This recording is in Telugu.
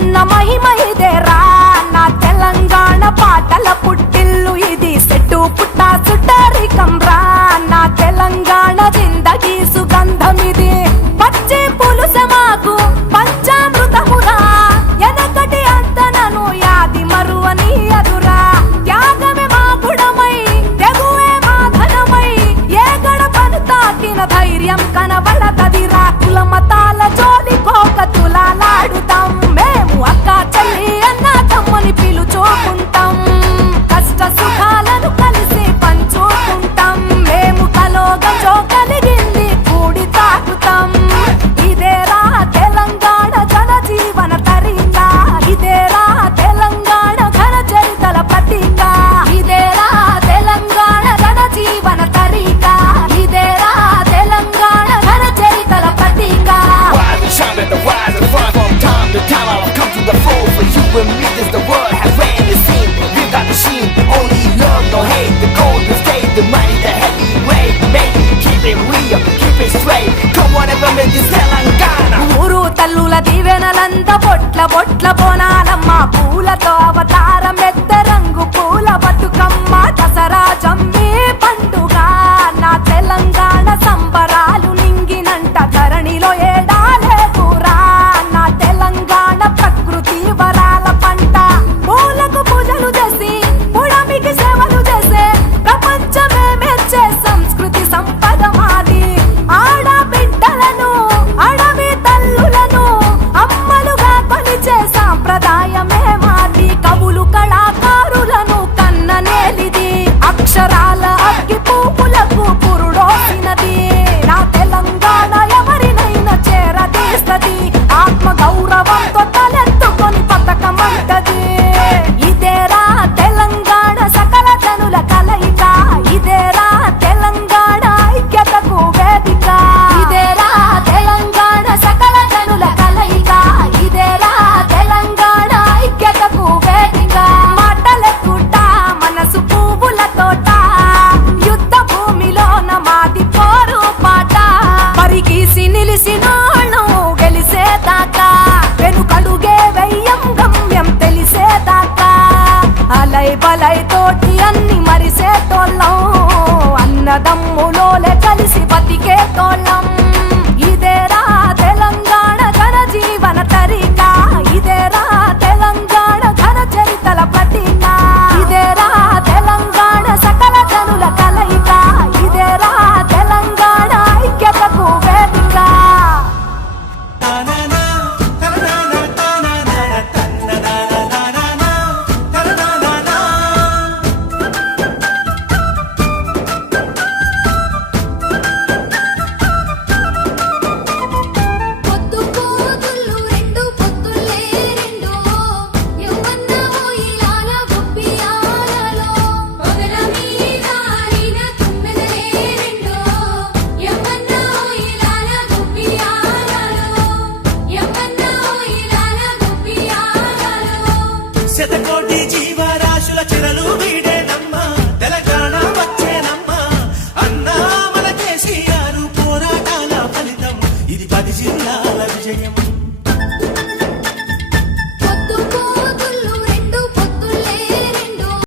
ఉన్న మహిమ ఇదేరా నా తెలంగాణ పాటల పుట్టిల్లు ఇది సెట్టు పుట్ట సుట్టరికం రా నా తెలంగాణ జిందగీ సుగంధమిది పచ్చి పులుస మాకు పంచామృతమురా ఎనకటి అంతనను యాది మరువని అదురా త్యాగమే మా గుణమై తెగువే మా ధనమై ఏ గడపను తాకిన ధైర్యం కనబడతదిరా కుల మతాల జోలి కోక తులాలాడుతాం మేము అక్క చెల్లి అన్న తమ్మని పిలుచుకుంటాం కష్ట సుఖాలను కలిసి పంచుకుంటాం మేము కలోగజో కలిగింది కూడి తాకుతాం ఇదేరా తెలంగాణ జన జీవన తరిక ఇదేరా తెలంగాణ ఘన చరితల ప్రతీక ఇదేరా తెలంగాణ జన జీవన తరిక ఇదేరా తెలంగాణ ఘన చరితల ప్రతీక The time I'll come to the floor for you and me. This the world has rarely seen. We got machine, only love, no hate. The gold will stay, the money, the heavyweight. Baby, keep it real, keep it straight. Come on, ever make this Telangana. ఊరు తల్లుల దీవెనలంత బొట్ల బొట్ల బోనాలమ్మ పూలతో అవతారం ఎత్త రంగు పూల బతుకమ్మ దసరా జమ్మి పండుగ నా తెలంగాణ సంబరాలు నింగినంట ధరణిలో ఏడాలే కూరా నా తెలంగాణ ప్రకృతి వరాల పంట పూలకు పూజలు చేసి పుడమికి సేవలు చేసే ప్రపంచమే మెచ్చే సంస్కృతి సంపద మాది ఆడబిడ్డలను అడవి తల్లులను అమ్మలుగా కొలిచే సాంప్రదాయమే మాది కవులు కళాకారులను కన్ననేలిది అక్షరాల అగ్గి పువ్వులకు పురుడోసినది నా తెలంగాణ ఎవరినైనా చేరదీస్తది ఆత్మ గౌరవంతో తలెత్తుకొని పతకమంటది ఇదేరా తెలంగాణ సకల జనుల కలయిక ఇదేరా తెలంగాణ ఐక్యతకు వేదిక ఇదేరా తెలంగాణ సకల జనుల కలయిక ఇదేరా తెలంగాణ ఐక్యతకు వేదిక మాటలెక్కుట మనసు పువ్వుల తోట యుద్ధ భూమిలోన మాది పోరు పాట పరిగీసి నిలిసినోళ్ళం గెలిసేదాకా వెనుకడుగే వెయ్యం గమ్యం తెలిసేదాకా అలై బలై తోటి అన్ని మరిసేటోళ్ళం అన్నదమ్ములోలే కలిసి బతికేటోళ్ళం ఇదేరా తెలంగాణ ఘన జీవన తరిక ఇదేరా తెలంగాణ ఘన చరితల ప్రతీక ఇదేరా తెలంగాణ సకల జనుల కలయిక ఇదేరా తెలంగాణ ఐక్యతకు వేదిక పొద్దు పోదులు రెండు పొద్దులే రెండు యవ్వన్న ఓయిలాల గొప్పియాలలో పొగల మీద ఆడిన తుమ్మెదలే రెండు యవ్వన్న ఓయిలాల గొప్పియాలలో యవ్వన్న ఓయిలాల గొప్పియాలలో శతకోటి జీవరాశుల చెరలు వీడేనమ్మా తెలంగాణ వచ్చేనమ్మా అన్నా మన కేసీఆర్ పోరాటాల ఫలితం ఇది 10 జిల్లాల విజయం.